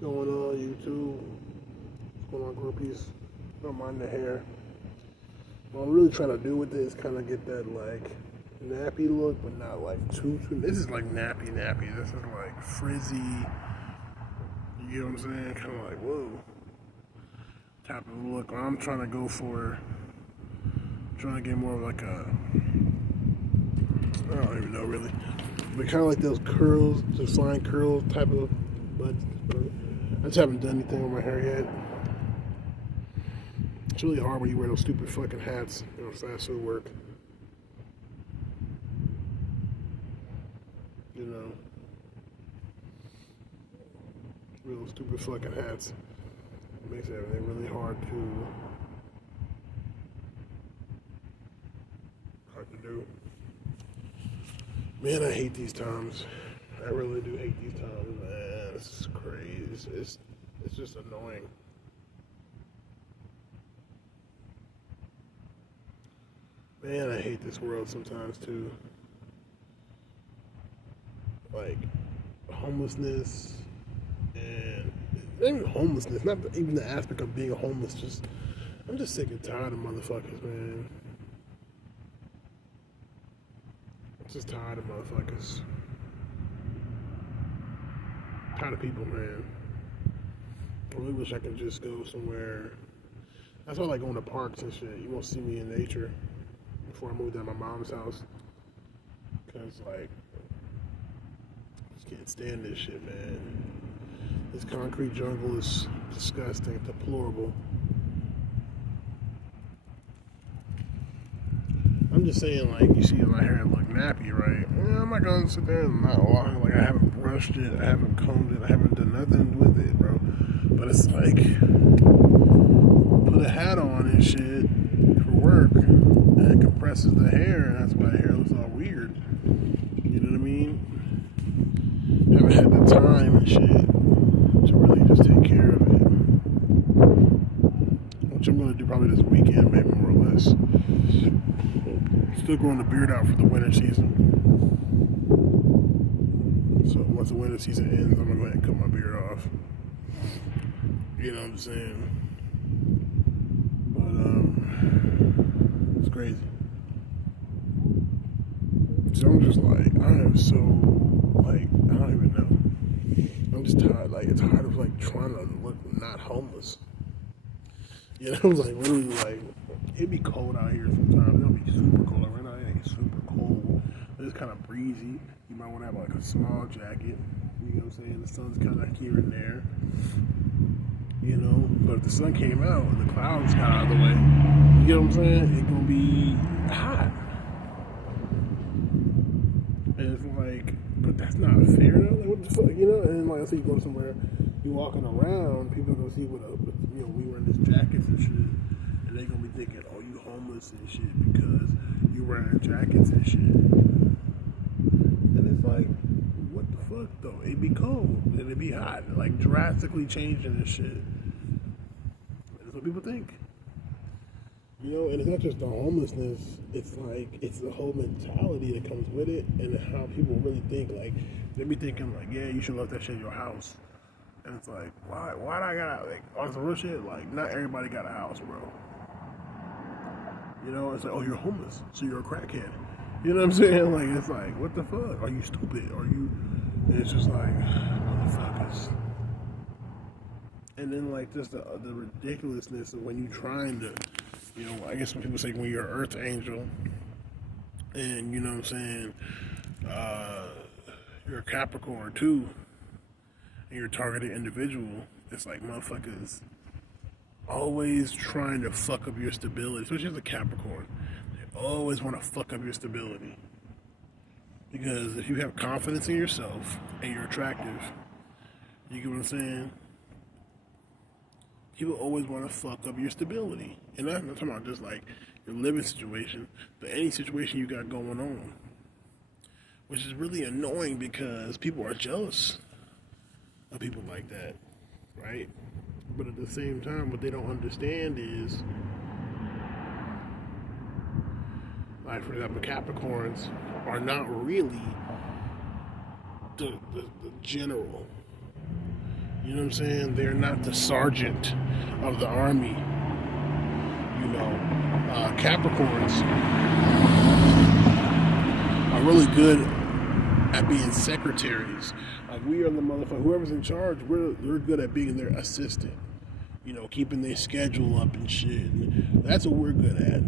Going on YouTube? What's going on, groupies? Don't mind the hair. What I'm really trying to do with it is kind of get that like nappy look, but not like too. This is like nappy. This is like frizzy. You know what I'm saying? Kind of like whoa type of look. I'm trying to go for, trying to get more of like a, I don't even know really, but kind of like those curls, defined curls type of. But I just haven't done anything with my hair yet. It's really hard when you wear those stupid fucking hats, fast food work. You know, real stupid fucking hats. It makes everything really hard to do. Man, I hate these times. I really do hate these times, man. This is crazy. It's just annoying. Man, I hate this world sometimes too. Like homelessness and not even homelessness, not even the aspect of being homeless. Just I'm just sick and tired of motherfuckers, man. I'm just tired of motherfuckers. Tired of people, man. I really wish I could just go somewhere. That's why I like going to parks and shit. You won't see me in nature before I moved out of my mom's house. Cause like, I just can't stand this shit, man. This concrete jungle is disgusting, deplorable. I'm just saying, like, you see my hair look nappy, right? Yeah, I'm not gonna sit there and not lie. Like, I haven't brushed it, I haven't combed it, I haven't done nothing with it, bro. But it's like, put a hat on and shit for work, and it compresses the hair, and that's why the hair looks all weird. You know what I mean? Haven't had the time and shit to really just take care of it. Which I'm gonna do probably this weekend, maybe more or less. Still growing the beard out for the winter season. So once the winter season ends, I'm gonna go ahead and cut my beard off. You know what I'm saying? But it's crazy. So I'm just like, I am so like, I don't even know. I'm just tired. Like it's hard of like trying to look not homeless. You know, like literally like it'd be cold out here sometimes. It'll be super cold. Like right now it ain't super cold. It's kind of breezy. You might want to have like a small jacket. You know what I'm saying? The sun's kind of here and there. You know, but if the sun came out and the clouds got out of the way, you know what I'm saying? It's gonna be hot. And it's like, but that's not fair though. Like what the fuck, you know? And like I say, you go somewhere, you walking around, people are gonna see what we wearing this jackets and shit. And they gonna be thinking, oh, you homeless and shit because you wearing jackets and shit. And it's like, what the fuck though? It'd be cold and it'd be hot, like drastically changing and shit. That's what people think. You know, and it's not just the homelessness, it's like, it's the whole mentality that comes with it and how people really think. Like, they be thinking like, yeah, you should left that shit in your house. And it's like, why do I got, like, on some real shit, like, not everybody got a house, bro. You know, it's like, oh, you're homeless, so you're a crackhead. You know what I'm saying? Like, it's like, what the fuck? Are you stupid? Are you, and it's just like, motherfuckers. And then, like, just the ridiculousness of when you trying to, you know, I guess when people say when you're an earth angel, and, you know what I'm saying, you're a Capricorn, too, and you're a targeted individual, it's like motherfuckers always trying to fuck up your stability, especially as a Capricorn. They always want to fuck up your stability. Because if you have confidence in yourself and you're attractive, you get what I'm saying? People always want to fuck up your stability. And I'm not talking about just like your living situation, but any situation you got going on. Which is really annoying because people are jealous of people like that, right? But at the same time, what they don't understand is, like for example, Capricorns are not really the general. You know what I'm saying? They're not the sergeant of the army. You know, Capricorns are really good at being secretaries. Like we are the motherfucker. Whoever's in charge, we're good at being their assistant. You know, keeping their schedule up and shit. That's what we're good at.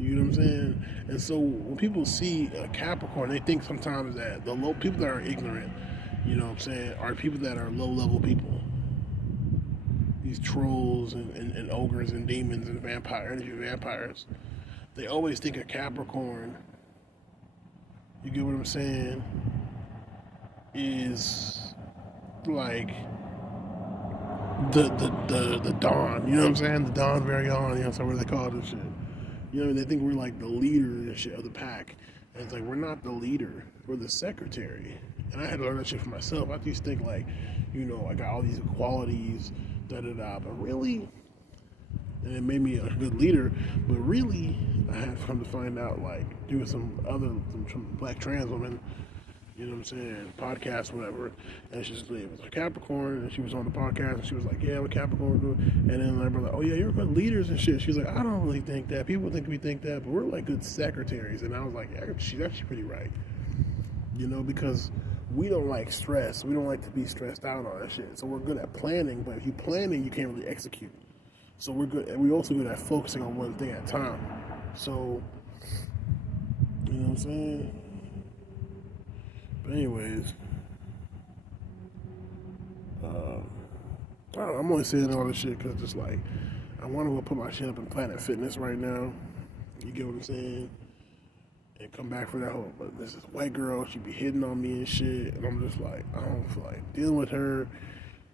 You know what I'm saying? And so when people see a Capricorn, they think sometimes that the low people that are ignorant, you know what I'm saying, are people that are low level people. These trolls and ogres and demons and energy vampires. They always think a Capricorn, you get what I'm saying, is like the Dawn, you know what I'm saying? The Dawn very on, you know, so what they call this shit. You know, they think we're like the leader and shit of the pack. And it's like we're not the leader, we're the secretary. And I had to learn that shit for myself. I used to think like, you know, I got all these qualities, da da da, but really, and it made me a good leader. But really, I had come to find out like doing some black trans women, you know what I'm saying, podcast, whatever. And she's like, it was a Capricorn, and she was on the podcast, and she was like, yeah, I'm a Capricorn. And then I was like, oh yeah, you're good leaders and shit. She was like, I don't really think that. People think we think that, but we're like good secretaries. And I was like, yeah, she's actually pretty right. You know, because we don't like stress. We don't like to be stressed out on that shit. So we're good at planning, but if you're planning, you can't really execute. So we're good, and we're also good at focusing on one thing at a time. So, you know what I'm saying? But anyways, I'm only saying all this shit because just like, I want to put my shit up in Planet Fitness right now. You get what I'm saying? And come back for that whole, but this is white girl, she be hitting on me and shit, and I'm just like, I don't feel like dealing with her.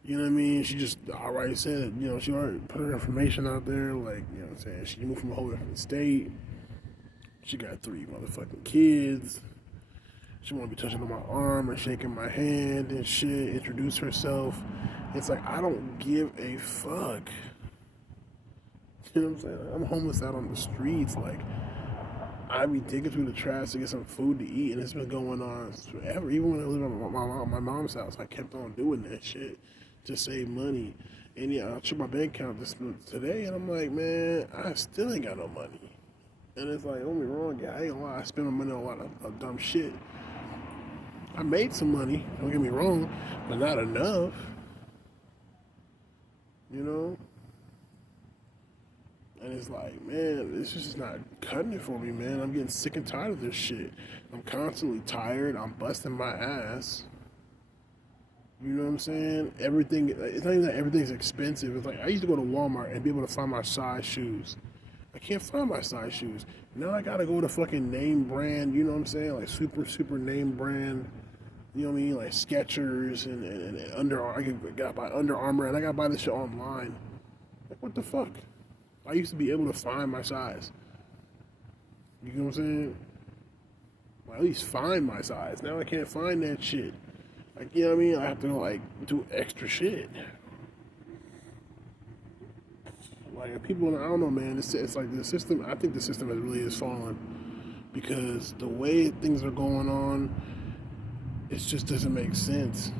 You know what I mean? She just already said it. You know, she already put her information out there. Like, you know what I'm saying? She moved from a whole different state. She got 3 motherfucking kids. She want to be touching on my arm and shaking my hand and shit. Introduce herself. It's like, I don't give a fuck. You know what I'm saying? I'm homeless out on the streets. Like, I be digging through the trash to get some food to eat, and it's been going on forever. Even when I lived at my mom's house, I kept on doing that shit to save money. And yeah, I checked my bank account today, and I'm like, man, I still ain't got no money. And it's like, don't be wrong, yeah, I ain't gonna lie, I spend my money on a lot of dumb shit. I made some money, don't get me wrong, but not enough. You know? And it's like, man, this is just not cutting it for me, man. I'm getting sick and tired of this shit. I'm constantly tired. I'm busting my ass. You know what I'm saying? Everything, it's not even that everything's expensive. It's like, I used to go to Walmart and be able to find my size shoes. I can't find my size shoes. Now I gotta go to fucking name brand, you know what I'm saying? Like super name brand, you know what I mean? Like Skechers and I gotta buy Under Armour, and I gotta buy this shit online. Like, what the fuck? I used to be able to find my size. You know what I'm saying? Well, at least find my size. Now I can't find that shit. Like, you know what I mean? I have to, like, do extra shit. Like, people, I don't know, man. It's like the system, I think the system really is falling. Because the way things are going on, it just doesn't make sense.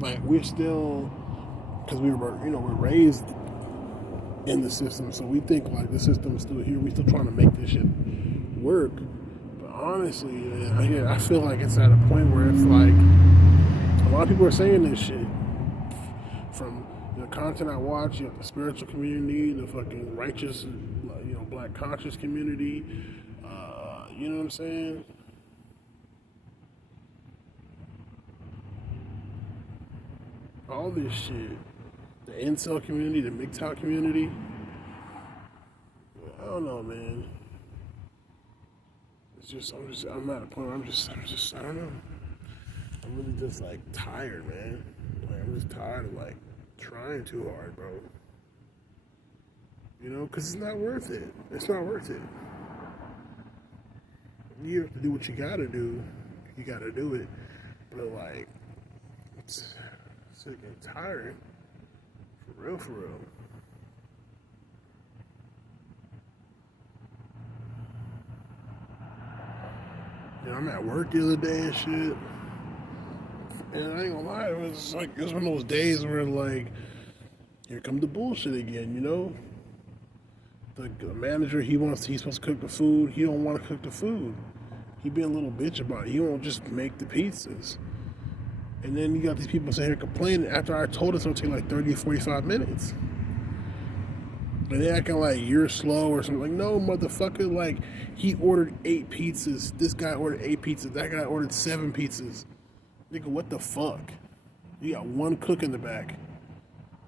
Like, we're still, because we're raised in the system, so we think like the system is still here. We still trying to make this shit work. But honestly, man, I feel like it's at a point where it's like a lot of people are saying this shit. From the content I watch, you have the spiritual community, the fucking righteous, black conscious community. You know what I'm saying? All this shit. The incel community, the MGTOW community. I don't know, man. I'm at a point where I'm just, I don't know. I'm really just like tired, man. Like, I'm just tired of like trying too hard, bro. You know, because it's not worth it. It's not worth it. You have to do what you gotta do. You gotta do it. But like, it's getting tired. For real. You know, I'm at work the other day and shit. And I ain't gonna lie, it was one of those days where like, here come the bullshit again, you know? The manager, he's supposed to cook the food. He don't want to cook the food. He being a little bitch about it. He won't just make the pizzas. And then you got these people sitting here complaining after I told us it'll take like 30 or 45 minutes. And they acting like you're slow or something. Like, no, motherfucker. Like, he ordered 8 pizzas. This guy ordered 8 pizzas. That guy ordered 7 pizzas. Nigga, what the fuck? You got one cook in the back.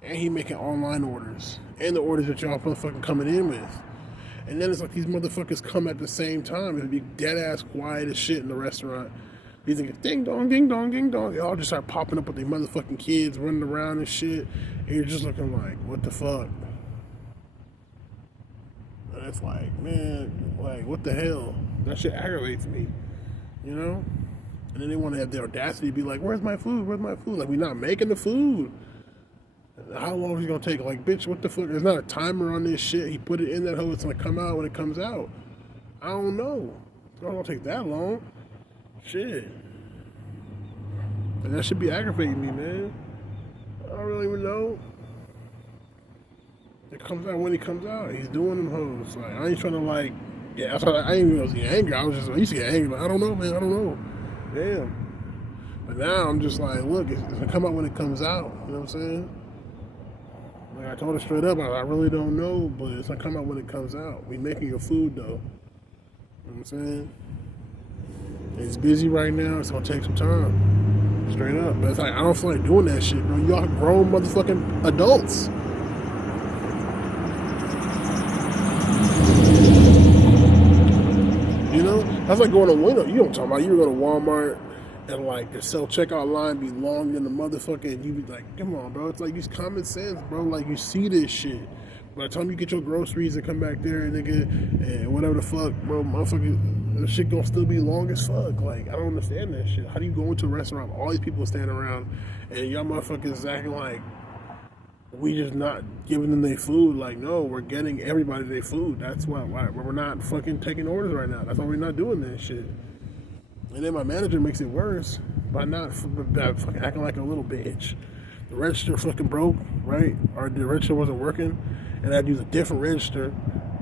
And he making online orders. And the orders that y'all motherfucking coming in with. And then it's like these motherfuckers come at the same time. It'd be dead ass quiet as shit in the restaurant. These niggas ding dong, ding dong, ding dong. They all just start popping up with their motherfucking kids running around and shit. And you're just looking like, what the fuck? And it's like, man, like, what the hell? That shit aggravates me. You know? And then they want to have the audacity to be like, where's my food? Where's my food? Like, we're not making the food. How long is it gonna take? Like, bitch, what the fuck? There's not a timer on this shit. He put it in that hole. It's gonna come out when it comes out. I don't know. It's not gonna take that long. Shit. And that should be aggravating me, man. I don't really even know. It comes out when he comes out. He's doing them hoes. Like, I ain't trying to like, yeah. I ain't even get angry. I used to get angry. Like, I don't know, man. I don't know. Damn. But now I'm just like, look, it's gonna come out when it comes out. You know what I'm saying? Like I told her straight up, I really don't know, but it's gonna come out when it comes out. We making your food though. You know what I'm saying? It's busy right now, it's gonna take some time. Straight up. But it's like I don't feel like doing that shit, bro. Y'all grown motherfucking adults. You know? That's like going to Windows. You don't talk about you go to Walmart and like the self-checkout line be long in the motherfucker and you be like, come on, bro. It's like, use common sense, bro. Like, you see this shit. By the time you get your groceries and come back there and nigga, and whatever the fuck, bro, motherfucker, the shit gonna still be long as fuck. Like, I don't understand that shit. How do you go into a restaurant, all these people standing around, and y'all motherfuckers acting like we just not giving them their food? Like, no, we're getting everybody their food. That's why we're not fucking taking orders right now. That's why we're not doing that shit. And then my manager makes it worse by not fucking acting like a little bitch. The register fucking broke, right? Or the register wasn't working, and I had to use a different register,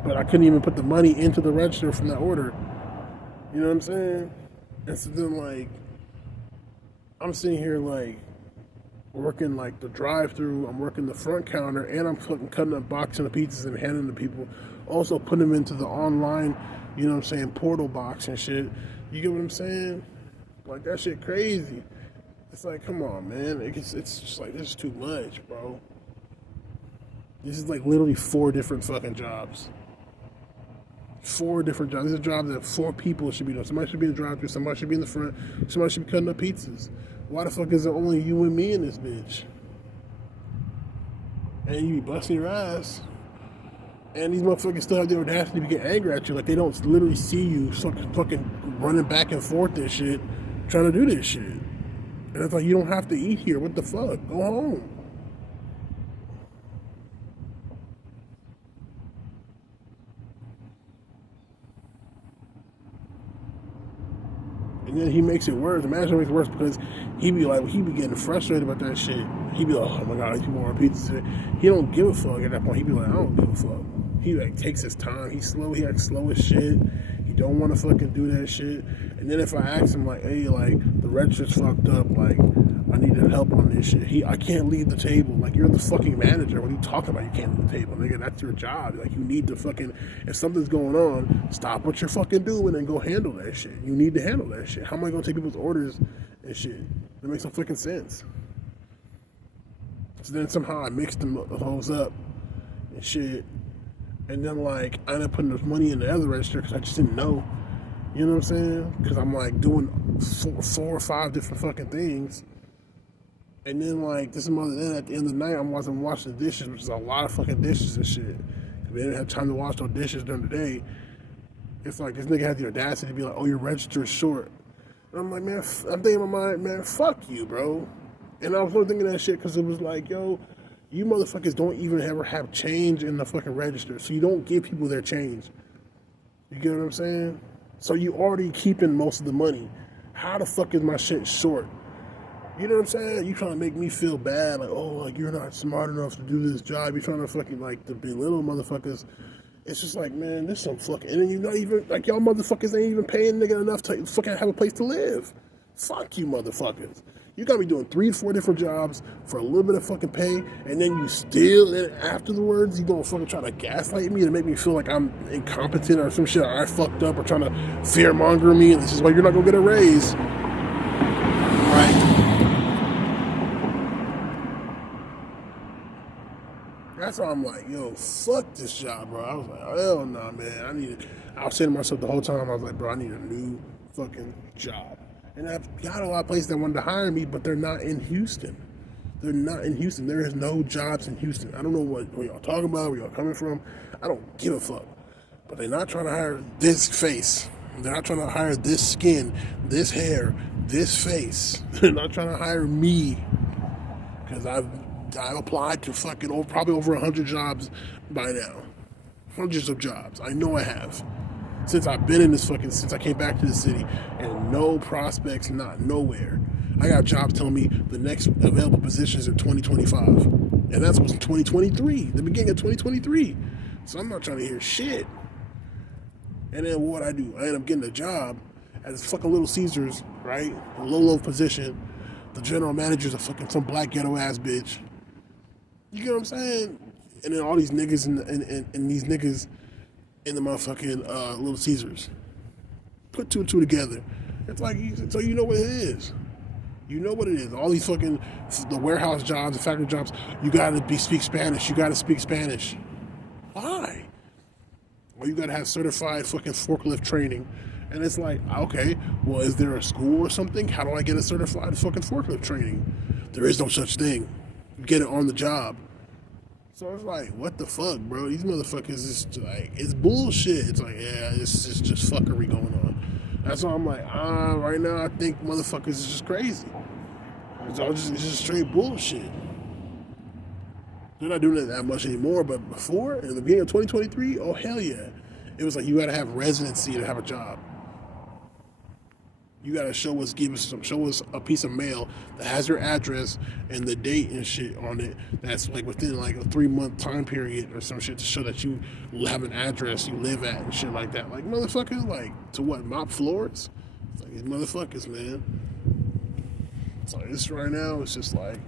but I couldn't even put the money into the register from that order. You know what I'm saying? And so then, like, I'm sitting here, like, working, like, the drive-thru, I'm working the front counter, and I'm fucking cutting up boxing of pizzas and handing them to people. Also putting them into the online, you know what I'm saying, portal box and shit. You get what I'm saying? Like, that shit crazy. It's like, come on, man. It's just like, this is too much, bro. This is like literally 4 different fucking jobs. 4 different jobs. This is a job that 4 people should be doing. Somebody should be in the drive-thru. Somebody should be in the front. Somebody should be cutting up pizzas. Why the fuck is it only you and me in this bitch? And you be busting your ass. And these motherfuckers still have the audacity to get angry at you. Like, they don't literally see you fucking running back and forth and shit, trying to do this shit. And it's like, you don't have to eat here. What the fuck? Go home. And then he makes it worse. The manager makes it worse because he be getting frustrated about that shit. He be like, oh my god, these people want pizza. He don't give a fuck at that point. He be like, I don't give a fuck. He like takes his time. He's slow. He acts slow as shit. He don't want to fucking do that shit. And then if I ask him like, hey, like the register's fucked up, like I need help on this shit. I can't leave the table. Like, you're the fucking manager. What are you talking about? You can't leave the table, nigga. That's your job. Like, you need to fucking, if something's going on, stop what you're fucking doing and go handle that shit. You need to handle that shit. How am I gonna take people's orders and shit? That makes no fucking sense. So then somehow I mixed them hoes up and shit. And then, like, I ended up putting this money in the other register because I just didn't know. You know what I'm saying? Because I'm, like, doing 4 or 5 different fucking things. And then, like, this mother, then at the end of the night, I'm washing the dishes, which is a lot of fucking dishes and shit. Because we didn't have time to wash those dishes during the day. It's like, this nigga had the audacity to be like, oh, your register is short. And I'm like, man, I'm thinking in my mind, man, fuck you, bro. And I was only thinking that shit because it was like, yo, you motherfuckers don't even ever have change in the fucking register. So you don't give people their change. You get what I'm saying? So you already keeping most of the money. How the fuck is my shit short? You know what I'm saying? You trying to make me feel bad, like, oh, like you're not smart enough to do this job. You're trying to fucking like to belittle motherfuckers. It's just like, man, this some fucking, and then you're not even like y'all motherfuckers ain't even paying nigga enough to fucking have a place to live. Fuck you, motherfuckers. You gotta be doing 3 to 4 different jobs for a little bit of fucking pay, and then you still, and afterwards, you gonna fucking try to gaslight me to make me feel like I'm incompetent or some shit, or I fucked up, or trying to fearmonger me, and this is why you're not gonna get a raise. Right? That's why I'm like, yo, fuck this job, bro. I was like, hell nah, man. I was saying to myself the whole time, I was like, bro, I need a new fucking job. And I've got a lot of places that wanted to hire me, but they're not in Houston. They're not in Houston. There is no jobs in Houston. I don't know what y'all talking about, where y'all coming from. I don't give a fuck. But they're not trying to hire this face. They're not trying to hire this skin, this hair, this face. They're not trying to hire me. Because I've applied to fucking probably over 100 jobs by now. Hundreds of jobs. I know I have. Since I've been in this since I came back to the city, and no prospects, not nowhere. I got jobs telling me the next available positions are 2025. And that was in 2023, the beginning of 2023. So I'm not trying to hear shit. And then what I do, I end up getting a job at this fucking Little Caesars, right? A low position. The general manager's a fucking some black ghetto ass bitch. You get what I'm saying? And then all these niggas and these niggas in the motherfucking Little Caesars. Put 2 and 2 together. It's like, so you know what it is. You know what it is. All these fucking, the warehouse jobs, the factory jobs, you gotta speak Spanish. You gotta speak Spanish. Why? Or you gotta have certified fucking forklift training. And it's like, okay, well, is there a school or something? How do I get a certified fucking forklift training? There is no such thing. You get it on the job. So it's like, what the fuck, bro? These motherfuckers is like, it's bullshit. It's like, yeah, it's just fuckery going on. That's why I'm like, right now I think motherfuckers is just crazy. It's just straight bullshit. They're not doing it that much anymore, but before, in the beginning of 2023, oh hell yeah. It was like you gotta have residency to have a job. You gotta show us a piece of mail that has your address and the date and shit on it. That's like within like a 3-month time period or some shit to show that you have an address you live at and shit like that. Like motherfuckers, like to what, mop floors? It's like these motherfuckers, man. So this right now, it's just like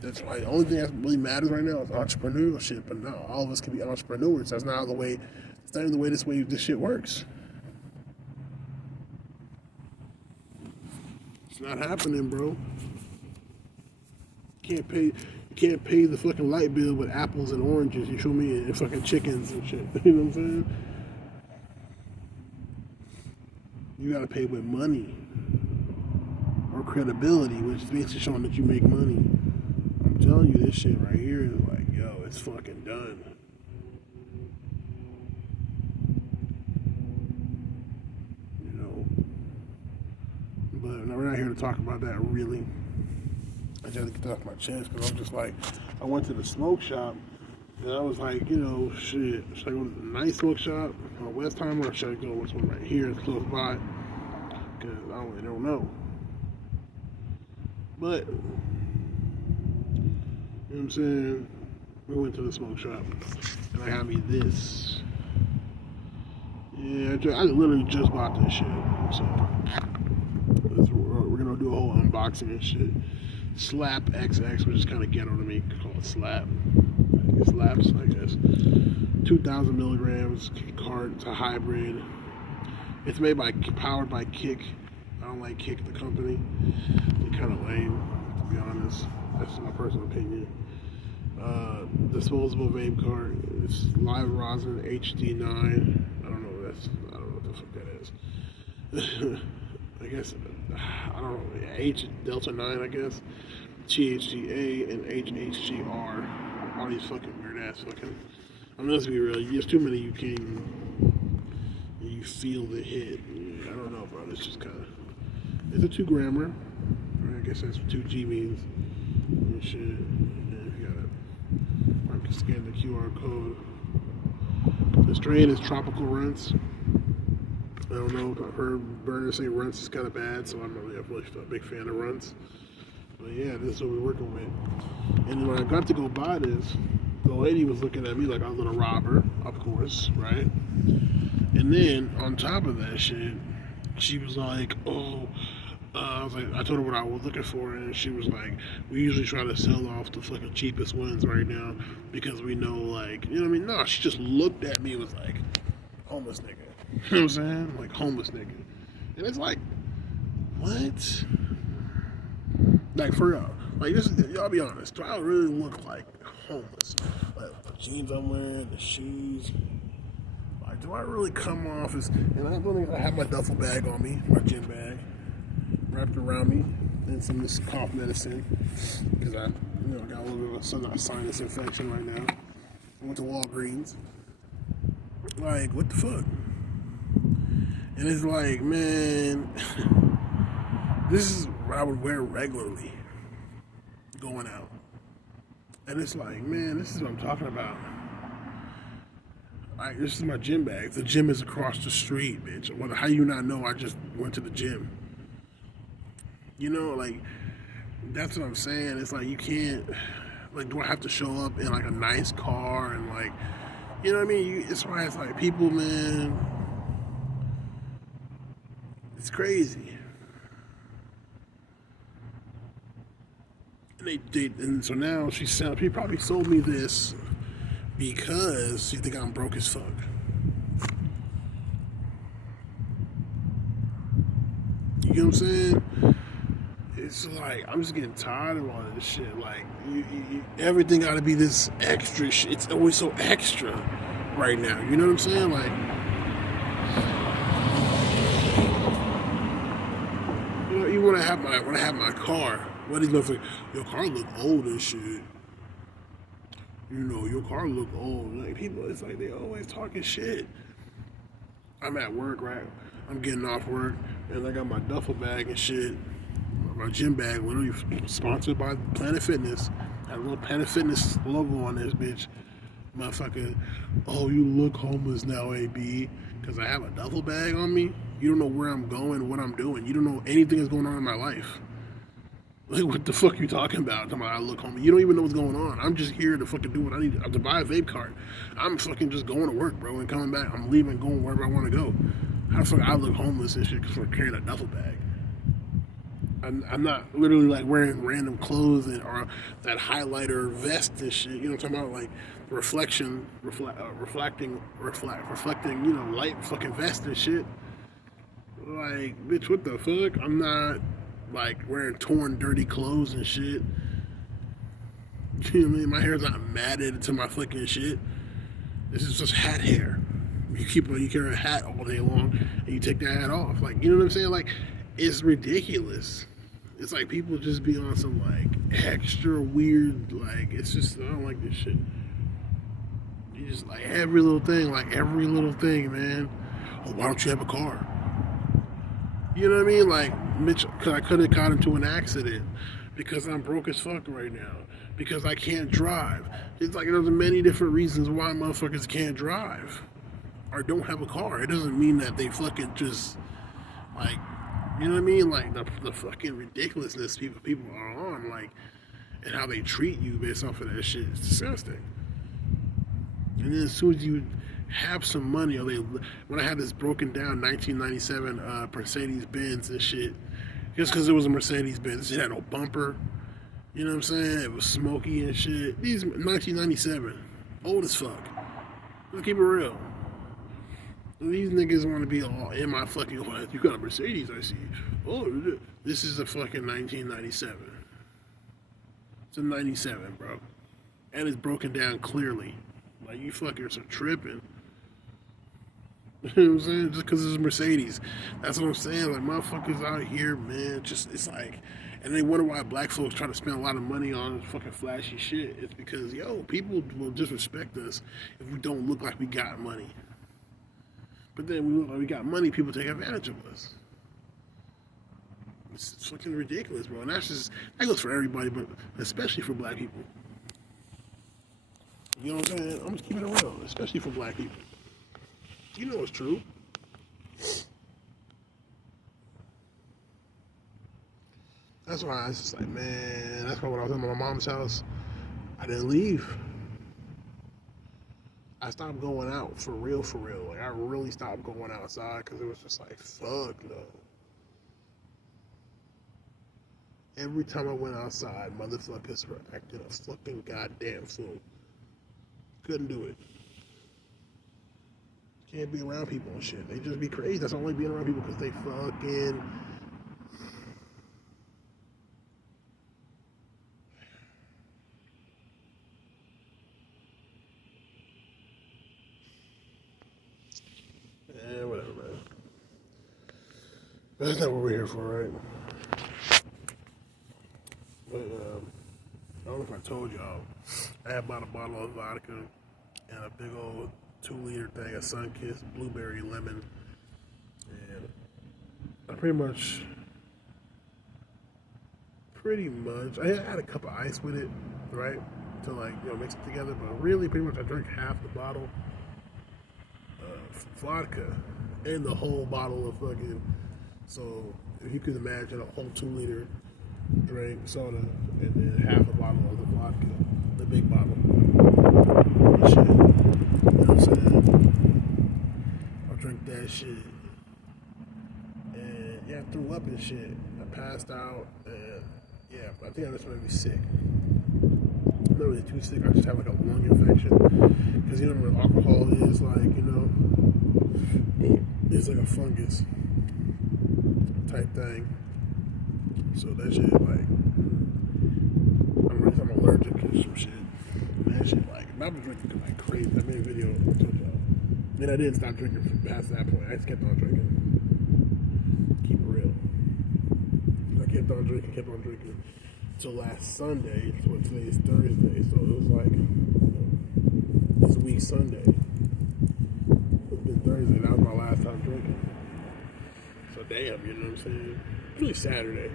that's like the only thing that really matters right now is entrepreneurship. But no, all of us can be entrepreneurs. That's not the way. It's not even the way this shit works. It's not happening, bro. You can't pay the fucking light bill with apples and oranges, you feel me, and fucking chickens and shit. You know what I'm saying? You gotta pay with money or credibility, which is basically showing that you make money. I'm telling you, this shit right here is like, yo, it's fucking done. But we're not here to talk about that, really. I just had to get that off my chest because I'm just like, I went to the smoke shop and I was like, you know, shit, should I go to the nice smoke shop on Westheimer or should I go with one right here that's close by? Because I really don't know. But, you know what I'm saying? We went to the smoke shop and I got me this. Yeah, I literally just bought this shit. So, we're gonna do a whole unboxing and shit. Slap XX, which is kind of ghetto to me, call it Slap. It slaps, I guess. 2,000 milligrams cart. It's a hybrid. It's powered by Kick. I don't like Kick, the company. They're kind of lame, to be honest. That's my personal opinion. Disposable vape cart. It's live rosin HD9. I don't know what the fuck that is. I guess, I don't know, H Delta 9, I guess, THCA and HHGR, all these fucking weird ass fucking, I mean, let's be real, there's too many you can't even, you feel the hit. I don't know, bro, it's just kind of, it's a 2-grammer, I guess that's what 2G means, and shit, and you gotta, I can scan the QR code. The strain is Tropical Runts. I don't know, I've heard burners say runts is kind of bad, so I'm not really a big fan of runts. But yeah, this is what we're working with. And when I got to go buy this, the lady was looking at me like I was gonna rob her, of course, right? And then on top of that shit, she was like, "Oh," I was like, I told her what I was looking for, and she was like, "We usually try to sell off the fucking cheapest ones right now because we know, like, you know what I mean?" No, she just looked at me and was like, "Homeless nigga." You know what I'm saying? Like, homeless nigga. And it's like, what? Like, for y'all. Like, this, y'all be honest. Do I really look like homeless? Like, the jeans I'm wearing, the shoes. Like, do I really come off as... And I don't think I have my duffel bag on me, my gym bag, wrapped around me, and some of this cough medicine. Because I, got a little bit of a sinus infection right now. I went to Walgreens. Like, what the fuck? And it's like, man, this is what I would wear regularly going out. And it's like, man, this is what I'm talking about. Like, this is my gym bag. The gym is across the street, bitch. How you not know I just went to the gym? You know, like, that's what I'm saying. It's like, you can't, like, do I have to show up in, like, a nice car and, like, you know what I mean? It's why it's like, people, man, it's crazy. And so now she probably sold me this because she think I'm broke as fuck. You know what I'm saying? It's like, I'm just getting tired of all this shit. Like, everything got to be this extra shit. It's always so extra right now. You know what I'm saying? Like, even when I have my car, what these motherfuckers, your car look old and shit. Your car look old. Like, people, it's like they always talking shit. I'm at work, right? I'm getting off work, and I got my duffel bag and shit. My gym bag, literally sponsored by Planet Fitness. Had a little Planet Fitness logo on this bitch. Motherfucker, oh, you look homeless now, AB, because I have a duffel bag on me. You don't know where I'm going, what I'm doing. You don't know anything that's going on in my life. Like, what the fuck you talking about? Talking about I look homeless. You don't even know what's going on. I'm just here to fucking do what I need. I have to buy a vape cart. I'm fucking just going to work, bro, and coming back. I'm leaving, going wherever I want to go. How the fuck I look homeless and shit because I'm carrying a duffel bag? I'm not literally like wearing random clothes or that highlighter vest and shit. You know what I'm talking about? Like reflecting, light fucking vest and shit. Like, bitch, what the fuck? I'm not like wearing torn, dirty clothes and shit. You know what I mean? My hair's not matted to my fucking shit. This is just hat hair. You carry a hat all day long and you take that hat off. Like, you know what I'm saying? Like, it's ridiculous. It's like people just be on some like extra weird, like, it's just, I don't like this shit. You just like every little thing, man. Oh, why don't you have a car? You know what I mean? Like, Mitch, cause I could have got into an accident because I'm broke as fuck right now. Because I can't drive. It's like there's many different reasons why motherfuckers can't drive or don't have a car. It doesn't mean that they fucking just like, you know what I mean? Like the fucking ridiculousness people are on, like, and how they treat you based off of that shit. It's disgusting. And then as soon as you have some money, or when I had this broken down 1997 Mercedes Benz and shit, just because it was a Mercedes Benz, it had no bumper. You know what I'm saying? It was smoky and shit. These 1997, old as fuck. Let's keep it real. These niggas want to be all in my fucking, oh, you got a Mercedes, I see. Oh, this is a fucking 1997. It's a 97, bro. And it's broken down clearly. Like, you fuckers are tripping. You know what I'm saying? Just because it's a Mercedes. That's what I'm saying. Like, motherfuckers out here, man, just, it's like, and they wonder why black folks try to spend a lot of money on fucking flashy shit. It's because, people will disrespect us if we don't look like we got money. But then we look like we got money, people take advantage of us. It's fucking ridiculous, bro. And that goes for everybody, but especially for black people. You know what I'm saying? I'm just keeping it real, especially for black people. You know it's true. That's why I was just like, man, that's why when I was at my mom's house, I didn't leave. I stopped going out for real, for real. Like, I really stopped going outside because it was just like, fuck no. Every time I went outside, motherfuckers were acting a fucking goddamn fool. Couldn't do it. Can't be around people and shit. They just be crazy. That's only being around people because they fucking. Whatever, man. That's not what we're here for, right? But, I don't know if I told y'all, I had bought a bottle of vodka and a big old 2-liter thing of Sunkist blueberry lemon, and I pretty much, I had a cup of ice with it, right, to like, mix it together, but really, pretty much I drank half the bottle of vodka and the whole bottle of fucking, so if you could imagine a whole 2-liter drink soda and then half a bottle of the vodka, the big bottle. Shit. You know what I'm saying? I drank that shit. And yeah, I threw up and shit. I passed out and yeah, I think I just made me sick. I'm not really too sick, I just have like a lung infection. Because you know what alcohol is like, it's like a fungus type thing. So that shit, like, I'm allergic to some shit. And that shit, like, I was drinking like crazy. I made a video, I told y'all. Then I didn't stop drinking from past that point. I just kept on drinking. Keep it real. I kept on drinking. Until last Sunday, so today is Thursday, so it was like, this week Sunday. It's been Thursday, that was my last time drinking. So damn, you know what I'm saying? Really Saturday.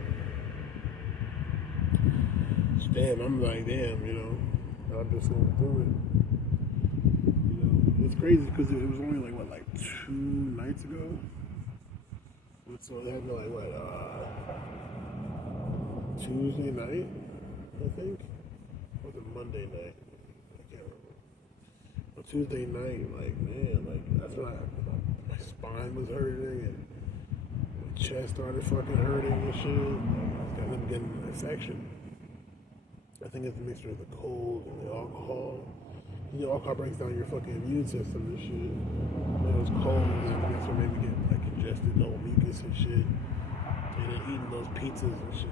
Damn, I'm like, damn, I'm just going through it. It's crazy because it was only like 2 nights ago. So it had been like, Tuesday night, I think? Or was it Monday night? I can't remember. But Tuesday night, like, man, like, that's when my spine was hurting and my chest started fucking hurting and shit. I ended up getting an infection. I think it's a mixture of the cold and the alcohol. Alcohol breaks down your fucking immune system and shit. And it was cold, and that's what made me get like congested, no mucus and shit. And then eating those pizzas and shit.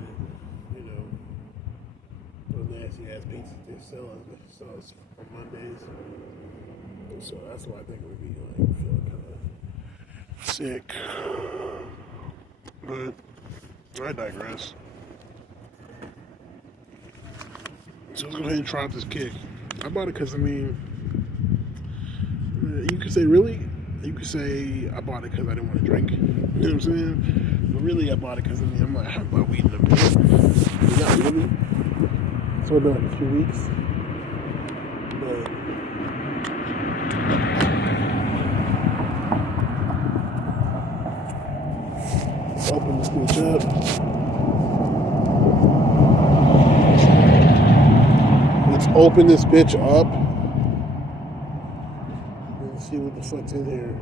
Those nasty ass pizzas they sell us on Mondays. And so that's why I think we'd be like feeling kind of sick. But I digress. So let's go ahead and try out this kick. I bought it because, you could say really, you could say I bought it because I didn't want to drink. You know what I'm saying? But really, I bought it because, I'm like, I haven't bought weed in a minute. Not really. So it's been like a few weeks. But let's open this bitch up. Let's open this bitch up and see what the fuck's in here.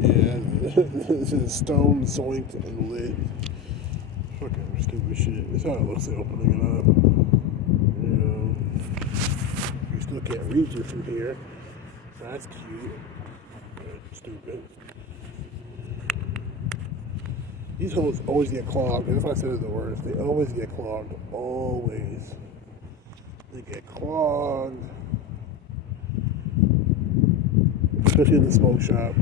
Yeah, this is stone zoinked and lit. Fucking stupid shit. That's how it looks like opening it up. You still can't reach it from here. That's cute. But stupid. These holes always get clogged. That's why I said it's the worst. They always get clogged. Always. They get clogged. Especially in the smoke shop.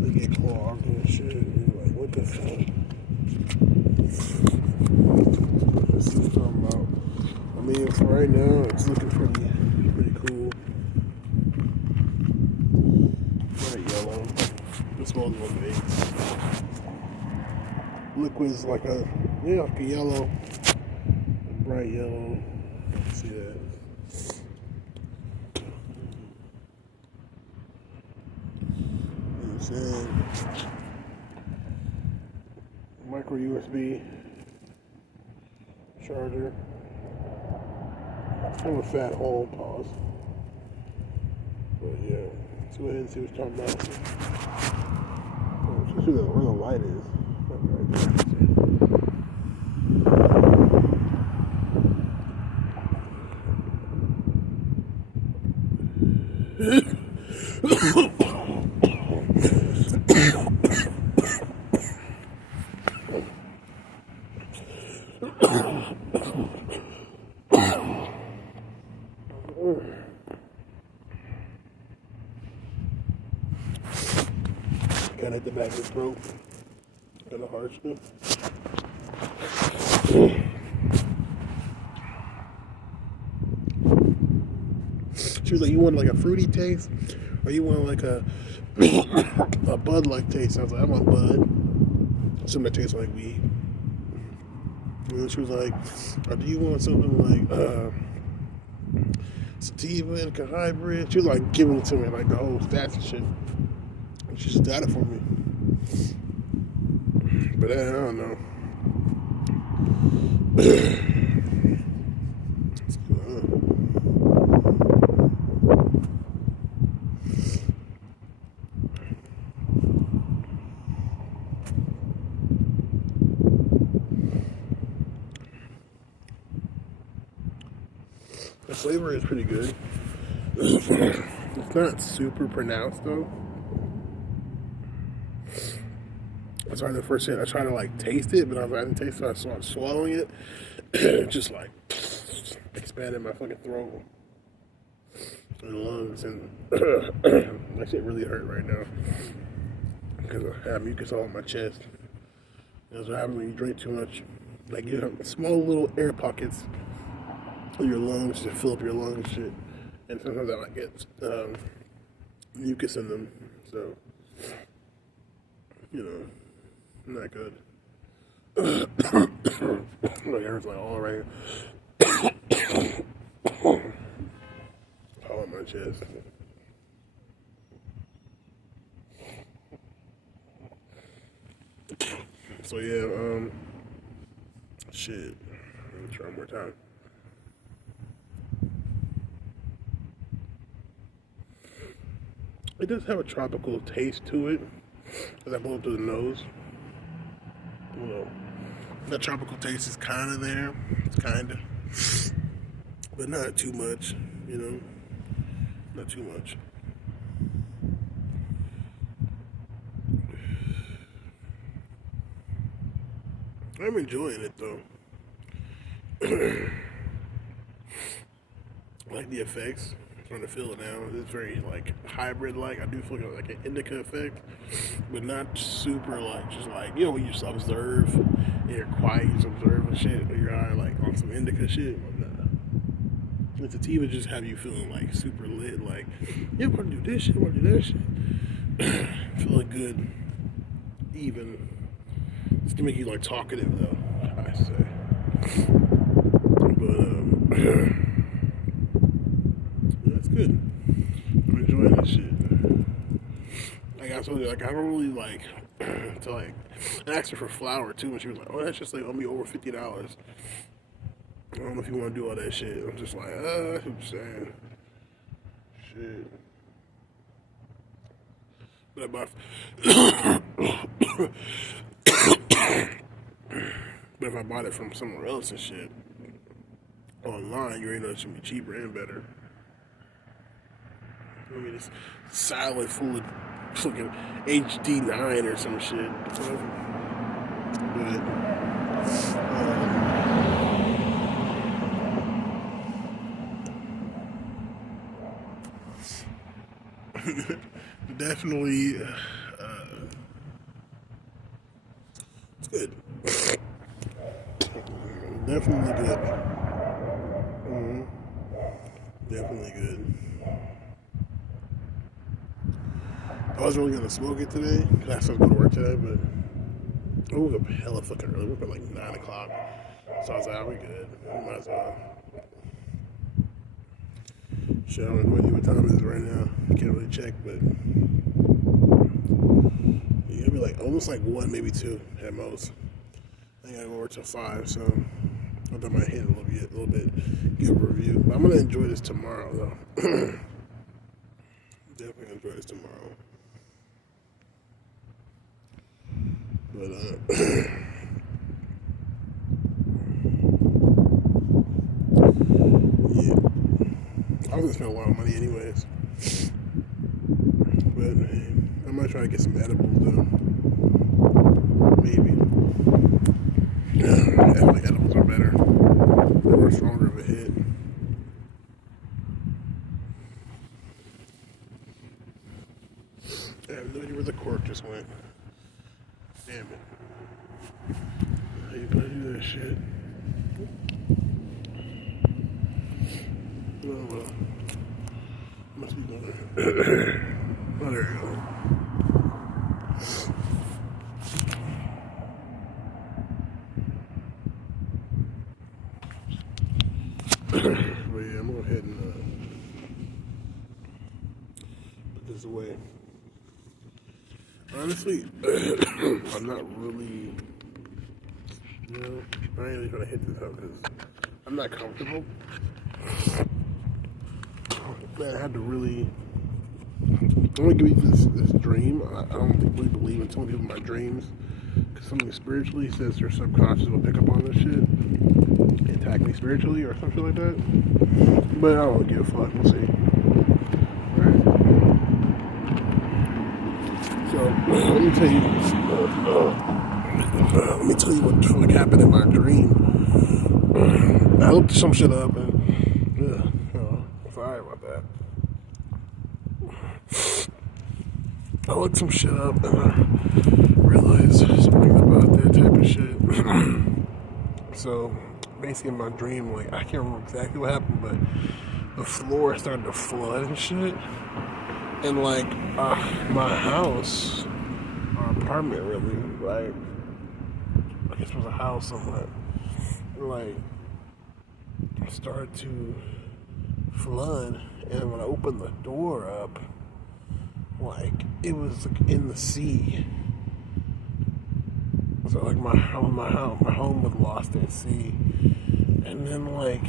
They get clogged and shit. You're like, what the fuck? This is talking about. For right now, it's looking pretty cool. Bright yellow. It smells like vape. Liquid's like a yellow, bright yellow. See that? saying. Micro USB charger. Kind of a fat hole, pause. But yeah, let's go ahead and see what you're talking about. Oh, let's see where the light is. Kind of at the back of the throat. Kind of harsh though. She was like, you want like a fruity taste? Or you want like a Bud-like taste? I was like, I want Bud. Something that tastes like weed. And then she was like, or do you want something like sativa, indica hybrid? She was like giving it to me, like the whole stats and shit. And she just got it for me. But I don't know. The flavor is pretty good. It's not super pronounced though. That's why the first thing I tried to like taste it, but I didn't taste it, so I started swallowing it. Just like expanded my fucking throat and lungs, and that shit really hurt right now because I have mucus all in my chest. That's what happens when you drink too much. Like you have small little air pockets in your lungs to fill up your lungs and shit. And sometimes I might get mucus in them. So, you know, not good. My hair's like all right. All in my chest. So yeah, shit. Let me try one more time. It does have a tropical taste to it, as I blow up through the nose. You know, that tropical taste is kind of there, but not too much. You know, not too much. I'm enjoying it though. I like the effects. I'm starting to feel it now. It's very like hybrid-like. I do feel like an indica effect, but not super like just like, you know, when you just observe and you're quiet, you just observe and shit, or your eye like on some indica shit. The sativa just have you feeling like super lit, like you want to do this shit, want to do that shit. Feeling good, even. It's to make you like talkative though, I say. But yeah, it's good. I'm enjoying this shit. Like I told you, like I don't really like to like. I asked her for flour too, and she was like, "Oh, that's just like gonna be over $50." I don't know if you want to do all that shit. I'm just like, that's what I'm saying. Shit. But I bought. But if I bought it from somewhere else and shit, online, you already know it should be cheaper and better. I mean, it's silent full of fucking HD9 or some shit. But definitely, it's good. Definitely good. Definitely good. I was really gonna smoke it today because I was going to work today, but I woke up hella fucking early. We woke up at like 9 o'clock, so I was like, "Oh, we good. We might as well." Shit, I don't know what time it is right now. I can't really check, but be like almost like 1, maybe 2 at most. I think I go over to 5, so I thought I might hit a little bit, give a review. But I'm gonna enjoy this tomorrow though. Definitely gonna enjoy this tomorrow. But yeah, I was gonna spend a lot of money anyways. But I might try to get some edibles though. Maybe. I feel like edibles are better. They're more stronger of a hit. I have no idea where the cork just went. Damn it. How you gonna do that shit? Oh well. Must be going. Oh, there you go. But yeah, I'm gonna go ahead and put this away. Honestly, I'm not really, I ain't really trying to hit this out because I'm not comfortable. Man, I had to really, I'm gonna give you this dream. I don't really believe in telling people my dreams because something spiritually says their subconscious will pick up on this shit and attack me spiritually or something like that. But I don't give a fuck. We'll see. Alright. So let me tell you what the fuck happened in my dream. I looked some shit up and sorry about that. I looked some shit up and I realized something about that type of shit. So basically in my dream, like I can't remember exactly what happened, but the floor started to flood and shit. And like my house, our apartment really, like I guess it was a house somewhere, like started to flood, and when I opened the door up, like it was like in the sea. So like my home was lost at sea, and then like,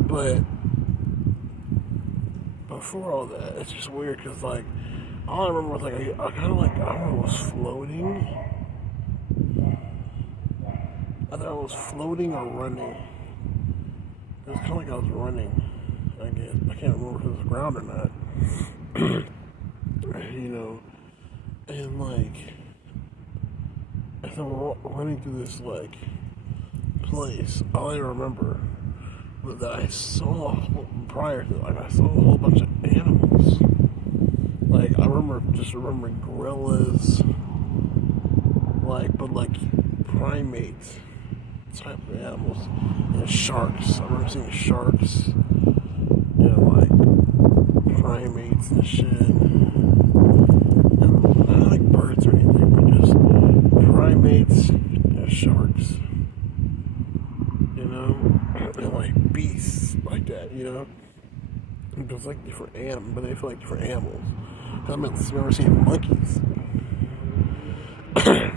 but before all that, it's just weird because like all I remember was like I kind of like I don't know, was floating. I thought I was floating or running. It was kind of like I was running, I guess. I can't remember if it was ground or not. And like, as I'm running through this like place, all I remember was that I saw, prior to like, I saw a whole bunch of animals. Like, I remember just remembering gorillas, like, but like primates type of animals, and sharks. I remember seeing sharks, like primates and shit, and not like birds or anything, but just primates and sharks, and like beasts like that, There's like different animals, but they feel like different animals. I remember seeing monkeys.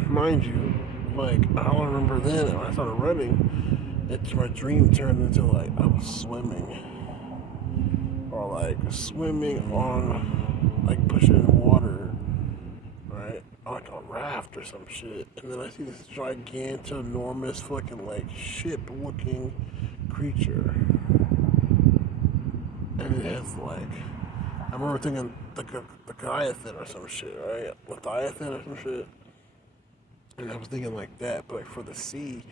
Mind you, like, I don't remember then, when I started running, my dream turned into, like, I was swimming. Or, like, swimming on, like, pushing water, right? Like a raft or some shit. And then I see this gigantic, fucking, like, ship-looking creature. And it has, like, I remember thinking, the Leviathan or some shit, right? Leviathan or some shit. And I was thinking like that, but like for the sea,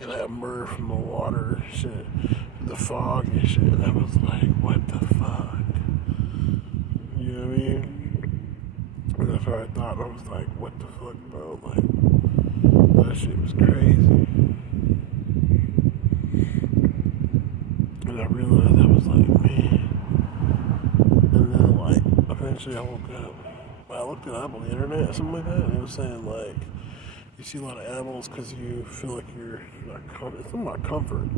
and I emerged from the water, shit, the fog and shit, and I was like, what the fuck? You know what I mean? And that's what I thought. I was like, what the fuck, bro? Like, that shit was crazy. And I realized I was like, man. And then like, eventually I woke up. I looked it up on the internet or something like that, and it was saying like, you see a lot of animals because you feel like you're not comfort. It's something about comfort.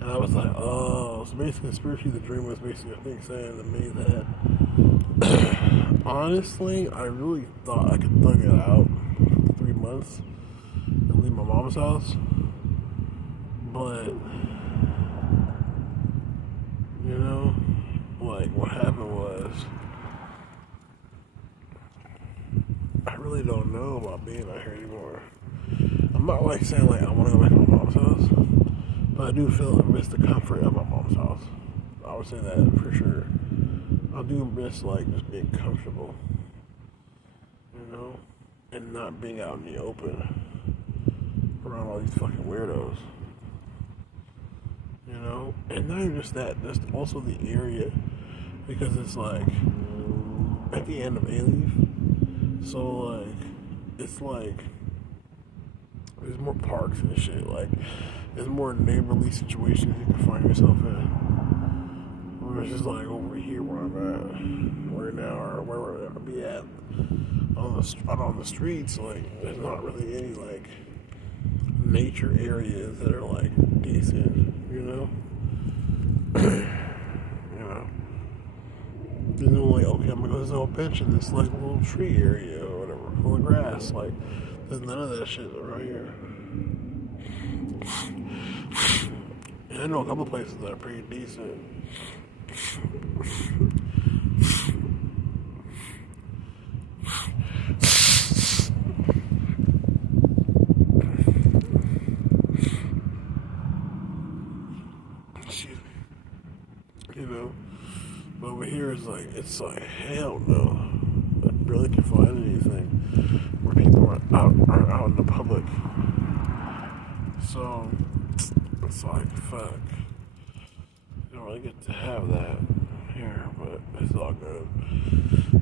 And I was like, oh, so basically, spiritually, the dream was basically, I think, saying to me that Honestly, I really thought I could thug it out for 3 months and leave my mom's house. But, you know, like what happened was, I really don't know about being out here anymore. I'm not like saying like I want to go back to my mom's house, but I do feel I miss the comfort of my mom's house. I would say that for sure. I do miss like just being comfortable, you know, and not being out in the open around all these fucking weirdos, you know. And not even just that, just also the area, because it's like at the end of A-Leaf, so like it's like there's more parks and shit. Like there's more neighborly situations you can find yourself in. Where it's just like over here where I'm at right now, or where we're gonna be at on the streets. Like there's not really any like nature areas that are like decent, you know. You know, there's no like, okay, I'm gonna go to this little bench in this like little tree area or whatever, full of grass. Like there's none of that shit right here. And I know a couple places that are pretty decent. Excuse me. You know, but over here is like, it's like, hell no. I barely can find anything where people are out in the public. So, it's like, fuck. You don't really get to have that here, but it's all good.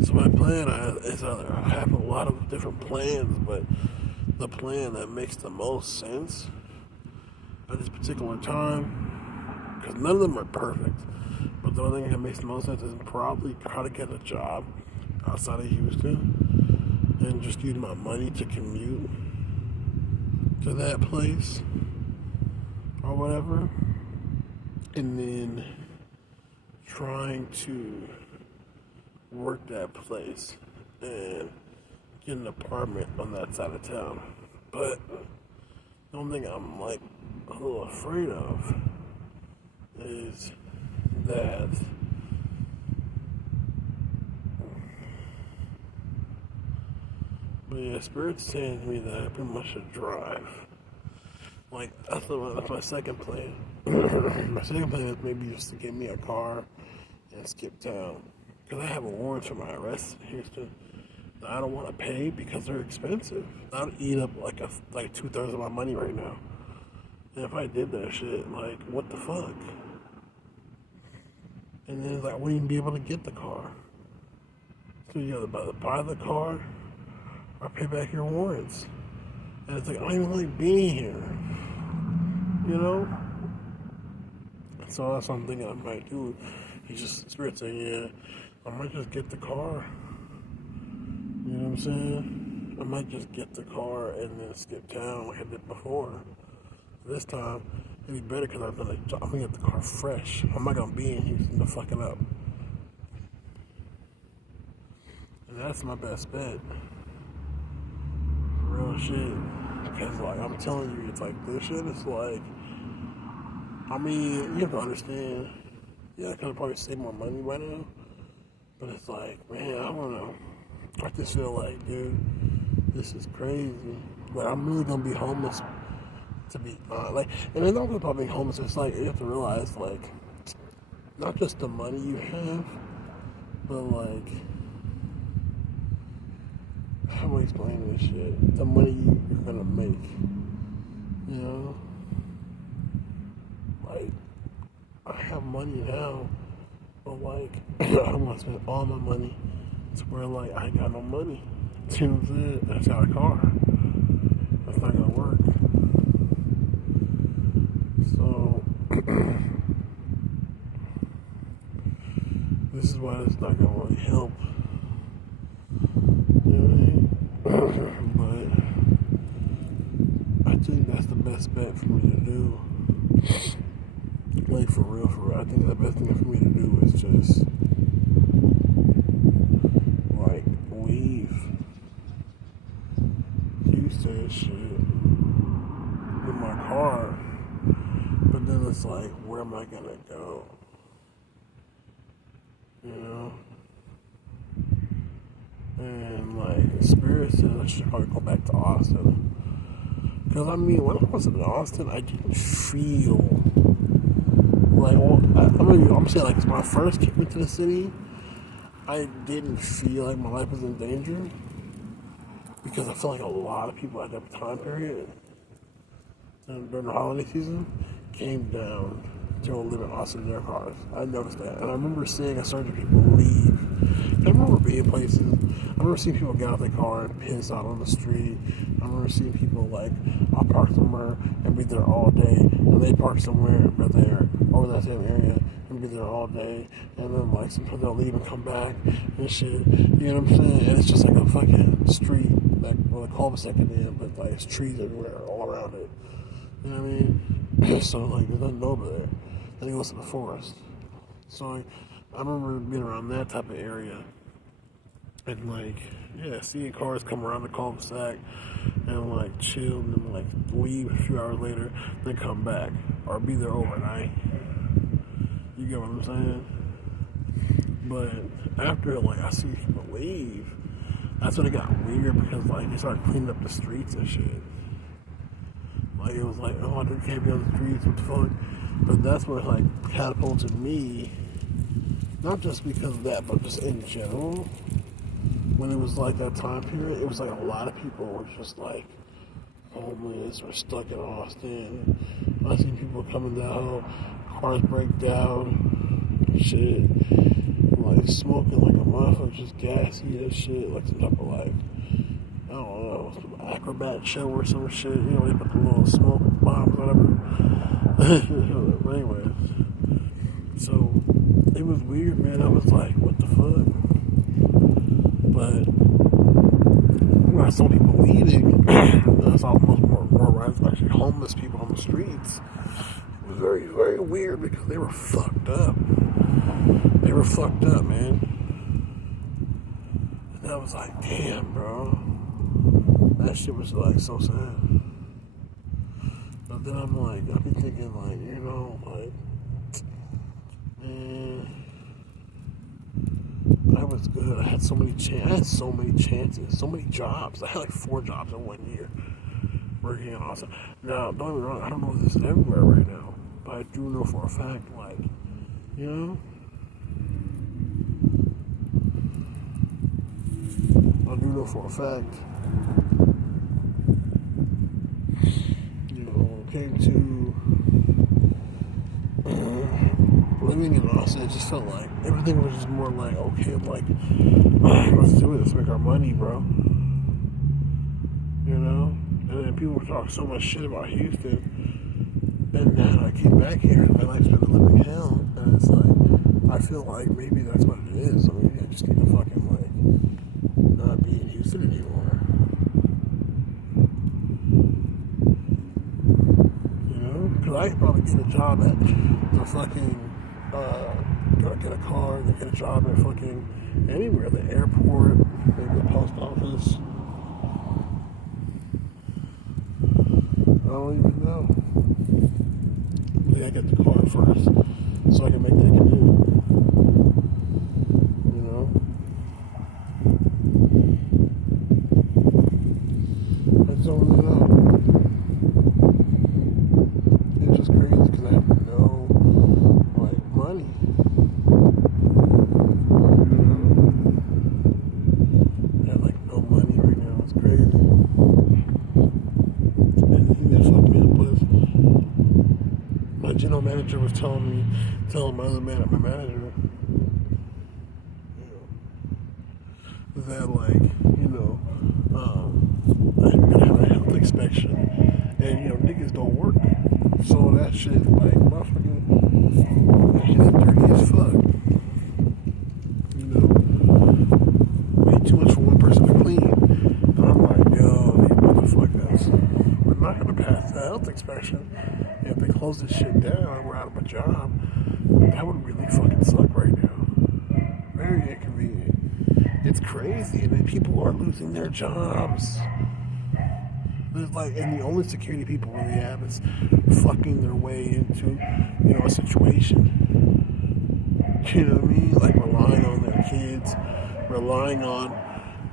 So my plan is I have a lot of different plans, but the plan that makes the most sense at this particular time, because none of them are perfect, but the only thing that makes the most sense is probably try to get a job outside of Houston and just use my money to commute to that place or whatever, and then trying to work that place and get an apartment on that side of town. But the only thing I'm like a little afraid of is that but yeah, Spirit's saying to me that I pretty much should drive. Like that's my second plan. My second plan is maybe just to get me a car and skip town. Because I have a warrant for my arrest in Houston that I don't want to pay because they're expensive. That would eat up like 2/3 of my money right now. And if I did that shit, like what the fuck? And then it's like I wouldn't even be able to get the car. So you gotta buy the car or pay back your warrants. And it's like I don't even like being here. You know? So that's what I'm thinking I might do. He's just Spirit saying, yeah, I might just get the car. You know what I'm saying? I might just get the car and then skip town like I did before. This time, it'd be better because I'm gonna get the car fresh. I'm not gonna be in Houston to fuck it up. And that's my best bet. Real shit. Because like I'm telling you, it's like this shit is like, I mean, you have to understand, yeah, I could have probably saved more money by now. But it's like, man, I don't know. I just feel like, dude, this is crazy. But I'm really gonna be homeless to be like, and it's not about being homeless. It's like you have to realize, like, not just the money you have, but like, how am I explaining this shit? The money you're gonna make, you know? Like, I have money now, but like, I don't want to spend all my money to where like I ain't got no money. You know what I'm saying? That's got a car. That's not gonna work. So this is why it's not gonna really help. You know what I mean? But I think that's the best bet for me to do. Like for real, I think the best thing for me to do is just it's like, where am I gonna go? You know? And like, Spirit said I should probably go back to Austin. Because I mean, when I was in Austin, I didn't feel like, well, I'm saying, like, when I first came into the city, I didn't feel like my life was in danger. Because I feel like a lot of people at that time period, during the holiday season, came down to live in Austin in their cars. I noticed that. And I remember seeing a certain people leave. I remember being places. I remember seeing people get out of their car and piss out on the street. I remember seeing people like, I'll park somewhere and be there all day. And they park somewhere but they're over that same area and be there all day. And then like sometimes they'll leave and come back and shit. You know what I'm saying? And it's just like a fucking street, like, well, a cul-de-sac at the end, but like, it's trees everywhere all around it. You know what I mean? So like, there's nothing over there. Then it goes to the forest. So like, I remember being around that type of area. And like, yeah, seeing cars come around the cul-de-sac and like chill and then like leave a few hours later, then come back or be there overnight. You get what I'm saying? But after like I see people leave, that's when it got weird because like they started cleaning up the streets and shit. Like it was like, oh, I can't be on the streets, what the fuck? But that's what like catapulted me, not just because of that, but just in general. When it was like that time period, it was like a lot of people were just like homeless or stuck in Austin. I seen people coming down, cars break down, shit, like smoking like a motherfucker, just gassy and shit, like some type of like, I don't know, some acrobat show or some shit. You know, they put the little smoke bombs, whatever. But anyways, so it was weird, man. I was like, what the fuck? But when I saw people leaving, I saw more rides, actually homeless people on the streets. It was very, very weird because they were fucked up. They were fucked up, man. And I was like, damn, bro. That shit was like so sad. But then I'm like, I've been thinking like, you know, like, man, I was good. I had so many chances, so many jobs. I had like 4 jobs in 1 year working in Austin. Now, don't get me wrong, I don't know if this is everywhere right now, but I do know for a fact, like, you know, I do know for a fact, you know, came to living in Austin, it just felt like everything was just more like, okay, like, let's do it, let's make our money, bro. You know? And then people were talking so much shit about Houston, and then I came back here, and my life's been a living hell, and it's like, I feel like maybe that's what it is. I mean, I just need to fucking, like, not be in Houston anymore. You know? Because I could probably get a job at the fucking, get a car, get a job at fucking anywhere, the airport, maybe the post office. I don't even know. Maybe I get the car first so I can make that commute. You know? I just don't really know. It's just crazy because I have no, like, money. You know? I have, like, no money right now. It's crazy. And the thing that fucked me up was my general manager was telling my other my manager, that, like, you know, I'm gonna have a health inspection, and, you know, niggas don't work, so that shit, like, motherfucker, shit's dirty as fuck, you know, way too much for one person to clean, and I'm like, yo, these motherfuckers, we're not gonna pass the health inspection. If they close this shit down and we're out of a job, that would really fucking suck right now. Very inconvenient. It's crazy. I mean, people are losing their jobs. There's like, and the only security people really have is fucking their way into, a situation. You know what I mean? Like relying on their kids, relying on,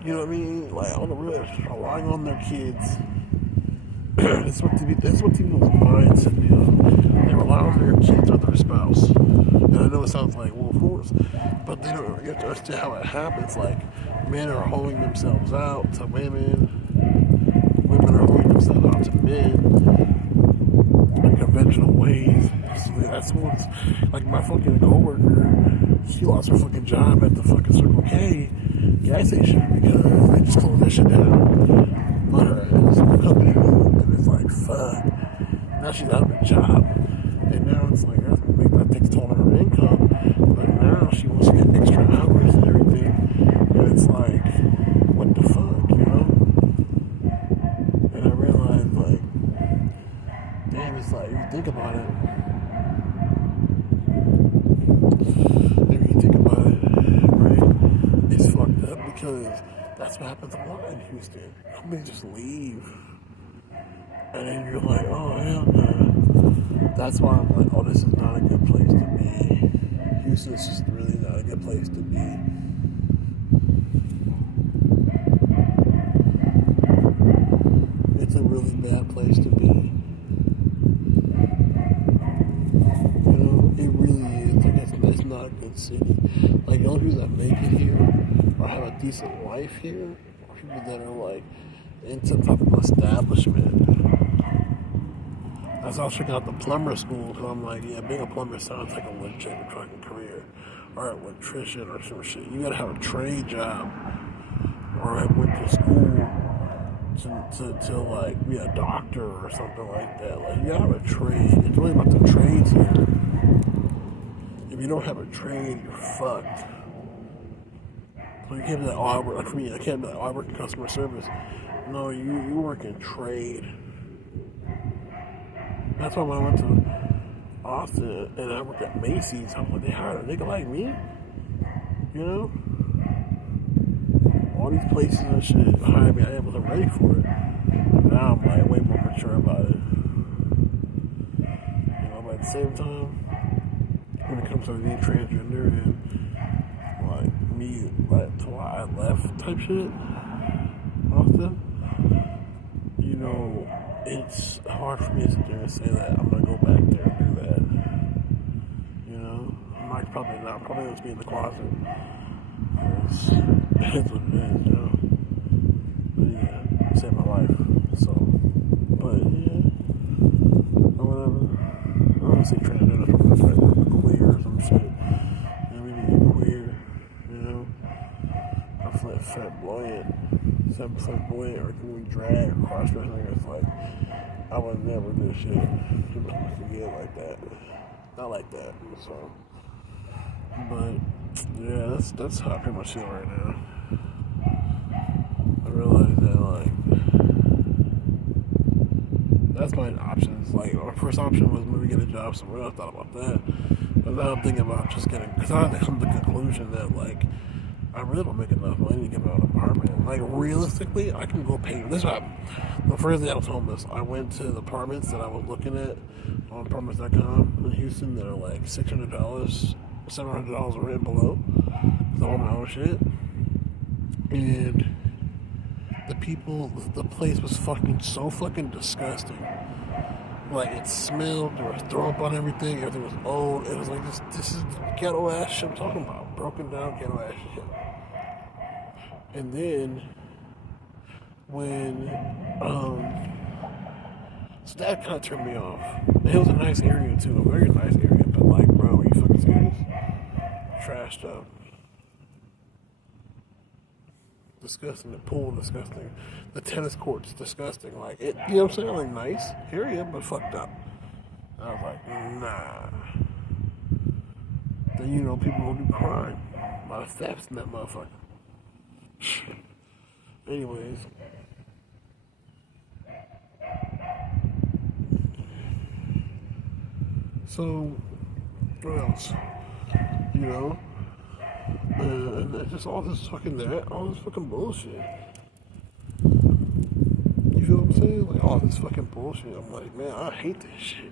you know what I mean? Like on the real, relying on their kids. That's what people's mindset, They rely on their kids or their spouse. And I know it sounds like, well, of course, but they don't. You have to understand how it happens. Like men are holding themselves out to women. Women are holding themselves out to men in conventional ways. So that's what's like my fucking coworker. She lost her fucking job at the fucking Circle K gas station because they just closed that shit down. But her company moved, and it's like fuck. Now she's out of a job, and now it's like that takes a toll on her income. But now she wants to get extra hours and everything, and it's like, what the fuck, And I realized, like, damn, it's like, if you think about it, right, it's fucked up because that's what happens a lot in Houston. Companies just leave. And then you're like, oh, hell no. That's why I'm like, oh, this is not a good place to be. Houston's just really not a good place to be. It's a really bad place to be. It really is. Like, it's not a good city. Like, the only people that make it here or have a decent life here are people that are, like, in some type of establishment. That's why I was checking out the plumber school, because I'm like, yeah, being a plumber sounds like a legit fucking career. Or an electrician or some shit. You gotta have a trade job. Or I went to school to like be a doctor or something like that. Like, you gotta have a trade. It's really about the trades here. If you don't have a trade, you're fucked. So you can't be like, oh, I work, like for me, I can't be like, oh, I work in customer service. No, you work in trade. That's why when I went to Austin and I worked at Macy's, I'm like, they hired a nigga like me? All these places and shit hired me, I wasn't ready for it. Now I'm like way more mature about it. But at the same time, when it comes to being transgender and like me, like to why I left type shit, Austin, it's hard for me to sit there and say that I'm gonna go back there and do that. I might probably not. Probably just be in the closet. It's what it is, But yeah, it saved my life. So, but yeah, or whatever. I don't want to say transgender, I'm queer or some shit. We need to get queer, I'm flamboyant. Some flamboyant or can we drag or cross dressing? It's like, I would never do shit. People supposed to get like that. Not like that. So, but yeah, that's how I pretty much feel right now. I realize that like that's my options. Like our first option was maybe get a job somewhere else. I thought about that, but now I'm thinking about just getting. Because I had to come to the conclusion that like I really don't make enough money to get my own apartment. Like realistically, I can go pay. This is what happened. The first day I was homeless, I went to the apartments that I was looking at on apartments.com in Houston that are like $600, $700 rent below. Cause I own my own shit. And the place was so fucking disgusting. Like it smelled, there was throw up on everything was old. It was like this is ghetto ass shit I'm talking about. Broken down ghetto ass shit. And then when so that kind of turned me off. It was a nice area too, a very nice area, but like, bro, are you fucking serious? Trashed up. Disgusting. The pool, disgusting. The tennis court's disgusting. Like it, you know what I'm saying? Like nice area, but fucked up. And I was like, nah. Then people will do crime. A lot of thefts in that motherfucker. Anyways. So, what else? And it's just all this fucking bullshit. You feel what I'm saying? Like, all this fucking bullshit. I'm like, man, I hate this shit.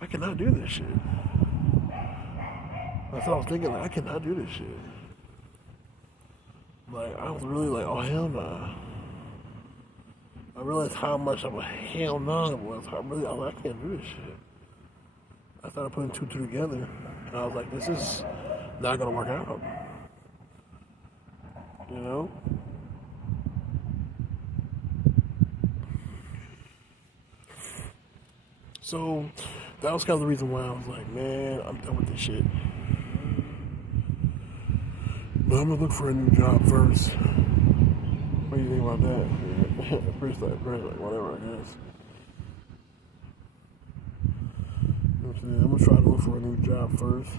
I cannot do this shit. That's what I was thinking. Like, I cannot do this shit. Like, I was really like, oh, hell nah. I realized how much of a hell no it was. I was like, I can't do this shit. I started putting two together. And I was like, this is not going to work out. You know? So, that was kind of the reason why I was like, man, I'm done with this shit. But I'm going to look for a new job first. What do you think about that? First, like, whatever, I guess. I'm going to try to look for a new job first.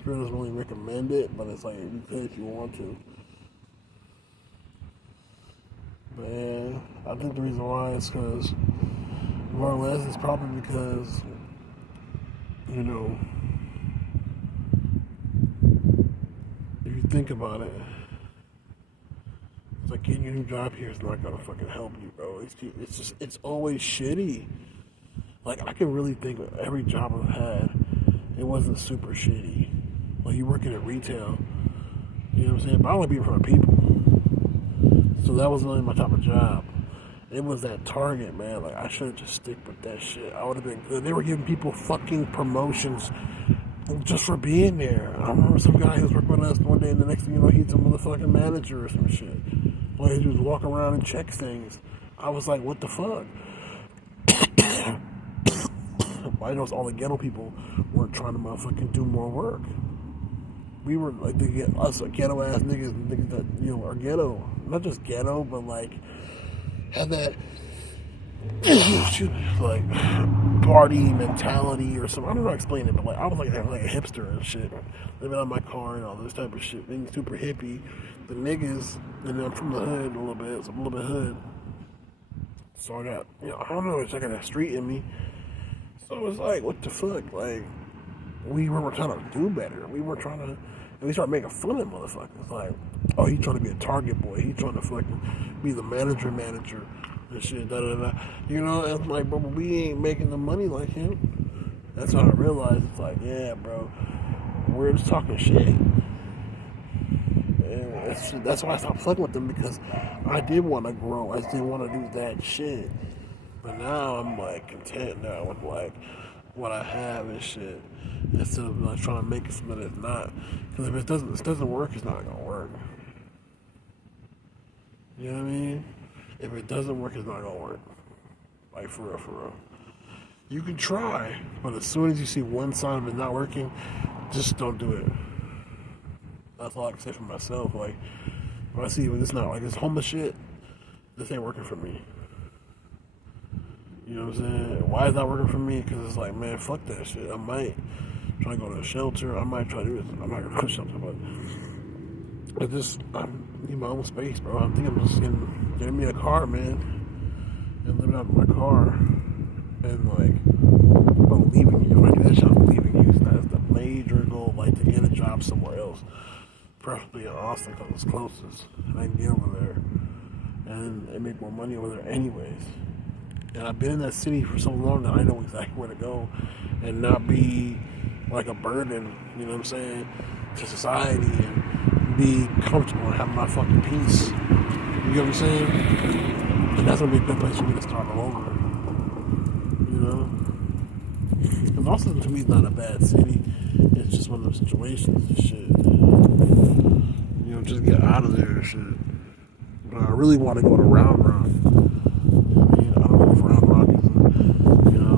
Spirit doesn't really recommend it, but it's like, you can if you want to. Man, I think the reason why is because, more or less, it's probably because, you know, if you think about it, it's like getting your new job here is not gonna fucking help you, bro. It's always shitty. Like, I can really think of every job I've had, it wasn't super shitty. Like, you working at retail, you know what I'm saying? But I want to be in front of people. So that wasn't really my type of job. It was that Target, man. Like, I should have just stick with that shit. I would have been good. They were giving people fucking promotions just for being there. I remember some guy who was working with us one day, and the next thing you know, he's a motherfucking manager or some shit. Like, he just walk around and check things. I was like, what the fuck? I know all the ghetto people weren't trying to motherfucking do more work. We were like, us ghetto ass niggas that, you know, are ghetto. Not just ghetto, but like, have that, like, party mentality or something. I don't know how to explain it, but like, I was like a hipster and shit. Living on my car and all this type of shit. Being super hippie. The niggas, and I'm from the hood a little bit, so I'm a little bit hood. So I got, you know, I don't know, it's like that street in me. So it was like, what the fuck? Like, we were trying to do better. We were trying to, and we started making fun of motherfuckers. Like, oh, he's trying to be a Target boy. He's trying to fucking be the manager and shit, da da da. You know, and it's like, bro, we ain't making the money like him. That's when I realized, it's like, yeah, bro, we're just talking shit. And that's why I stopped fucking with them, because I did want to grow. I didn't want to do that shit. But now I'm like content now with like what I have and shit, instead of like trying to make it something that's not. Because if it doesn't work, it's not gonna work. You know what I mean? If it doesn't work, it's not gonna work. Like, for real, for real. You can try, but as soon as you see one sign of it not working, just don't do it. That's all I can say for myself. Like, when I see it's not, like, this homeless shit, this ain't working for me. You know what I'm saying? Why is that working for me? Because it's like, man, fuck that shit. I might try to go to a shelter. I might try to do this. I'm not going to go to a shelter, but I need my own space, bro. I think I'm just getting me a car, man, and living out of my car, and like, I'm leaving you. If I do that shit, I'm leaving you. So that's the major goal, like, to get a job somewhere else, preferably in Austin, because it's closest, and I can get over there, and they make more money over there anyways. And I've been in that city for so long that I know exactly where to go and not be like a burden, you know what I'm saying, to society, and be comfortable and have my fucking peace. You know what I'm saying? And that's gonna be a good place for me to start all over. You know? Because Austin to me is not a bad city. It's just one of those situations and shit. You know, just get out of there and shit. But I really want to go to Round Rock. Round Rock is, you know,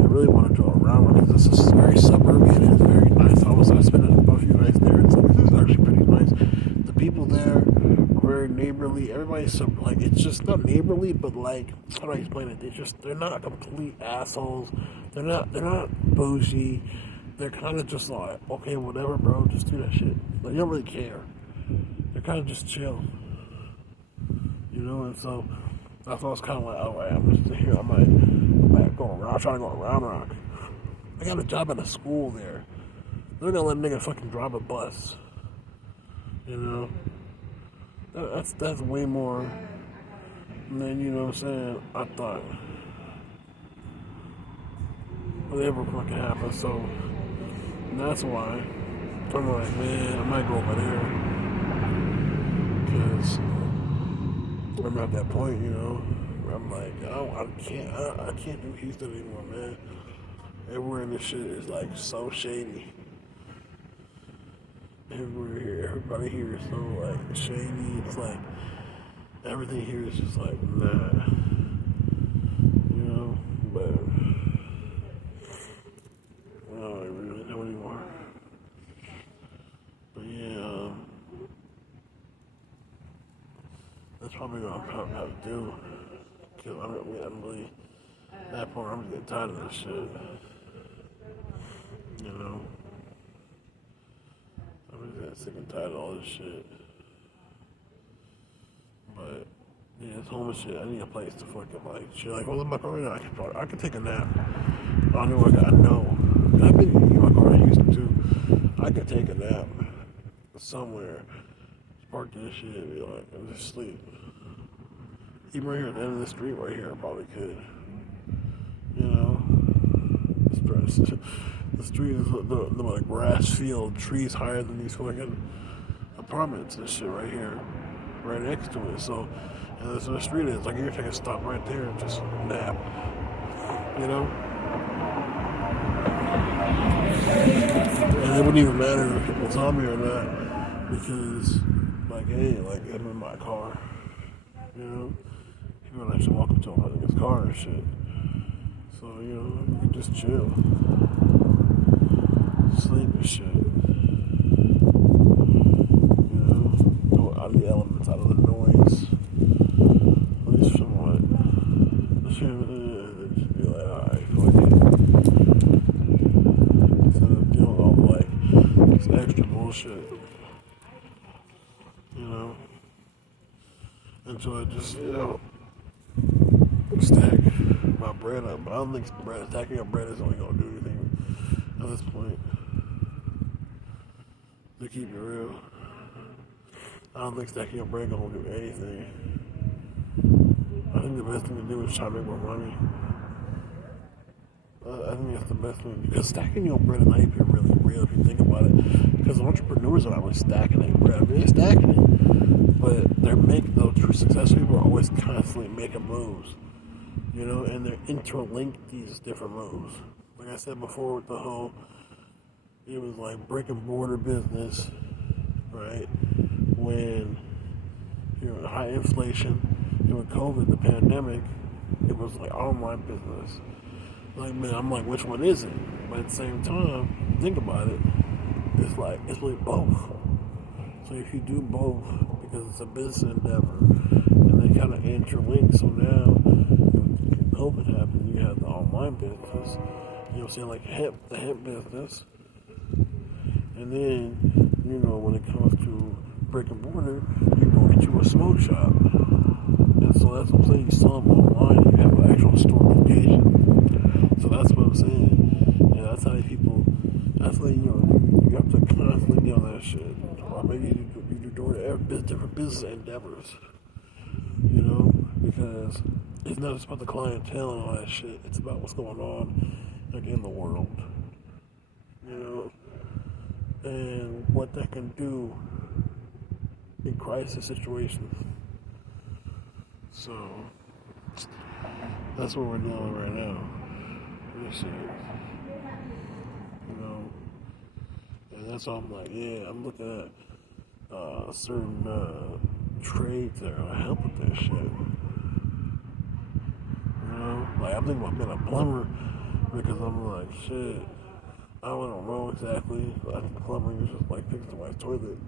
I really want to go around Rock because this is very suburban and it's very nice. I spent a few nights there, and it's actually pretty nice. The people there are very neighborly. Everybody's like, it's just not neighborly, but like, how do I explain it? They're not complete assholes. They're not bougie. They're kind of just like, okay, whatever, bro, just do that shit. Like, you don't really care. They're kind of just chill, you know, and so. That's why I was kind of like, oh, right, I'm just here. I might go around. I'm trying to go to Round Rock. I got a job at a school there. They're gonna let a nigga fucking drive a bus. You know, that's way more And then, you know what I'm saying, I thought, whatever fucking happened, so that's why I'm like, man, I might go over there. Because I'm at that point, you know, where I'm like, I can't do Houston anymore, man. Everywhere in this shit is like so shady. Everywhere here, everybody here is so like shady. It's like everything here is just like nah, you know. But I don't really know anymore. But yeah, that's probably what I'm probably have to do. Cause I'm really at that point. I'm getting tired of this shit. You know, I'm just getting sick and tired of all this shit. But yeah, it's homeless shit. I need a place to fucking like chill. Like, well, in my car right now, I can take a nap. I know. I've been in my car. I used to. I could take a nap somewhere, park this shit, and be like, and just sleep. Even right here at the end of the street, right here, I probably could. You know, the street is the like grass field, trees higher than these fucking apartments and shit right here, right next to it. So, and that's where the street is. Like, you're taking a stop right there and just nap. You know? And it wouldn't even matter if it was on me or not, because, like, hey, like, I'm in my car. You know? People don't actually walk up to him in his car and shit. So, you know, you can just chill. Sleep and shit. You know? Go out of the elements, out of the noise. At least somewhat. Just be like, alright, fuck it. Instead of dealing with all the, like, this extra bullshit. You know? And so I just, you know, stack my bread up. But I don't think stacking up bread is only going to do anything at this point. To keep it real. I don't think stacking up bread is going to do anything. I think the best thing to do is try to make more money. I think that's the best thing. Because stacking your bread is not even really real if you think about it. Because entrepreneurs are not really stacking their bread. I mean, they're stacking it. But the true successful people are always constantly making moves. You know, and they're interlinked these different moves. Like I said before with the whole, it was like brick and mortar business, right? When, you know, high inflation, you know, COVID, the pandemic, it was like online business. Like, man, I'm like, which one is it? But at the same time, think about it, it's like, it's really both. So if you do both, because it's a business endeavor, and they kind of interlink, so now, when COVID happened, you have the online business, you know what I'm saying, like the hemp business, and then, you know, when it comes to brick and mortar, you go into a smoke shop. And so that's what I'm saying, you sell them online, you have an actual store location. So that's what I'm saying. And that's how that's how, you know, you have to constantly be on that shit. Or maybe you do different business endeavors. You know, because it's not just about the clientele and all that shit, it's about what's going on, like, in the world. You know? And what that can do in crisis situations. So that's what we're doing right now. This shit. You know, and that's why I'm like, yeah, I'm looking at certain trades that are gonna help with that shit. You know, like, I'm thinking about being a plumber because I'm like, shit, I don't know exactly. I think plumbing is just like fixing my toilet.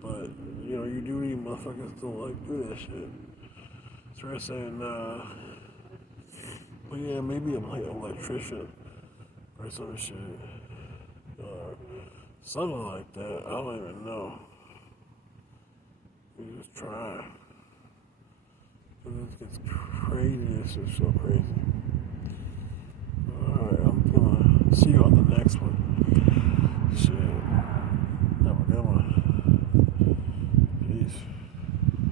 But, you know, you do need motherfuckers to, like, do that shit. So I'm saying, but yeah, maybe I'm like an electrician or some shit. Or something like that. I don't even know. We just try. But it gets crazy. It's just so crazy. Alright, I'm gonna see you on the next one. Shit.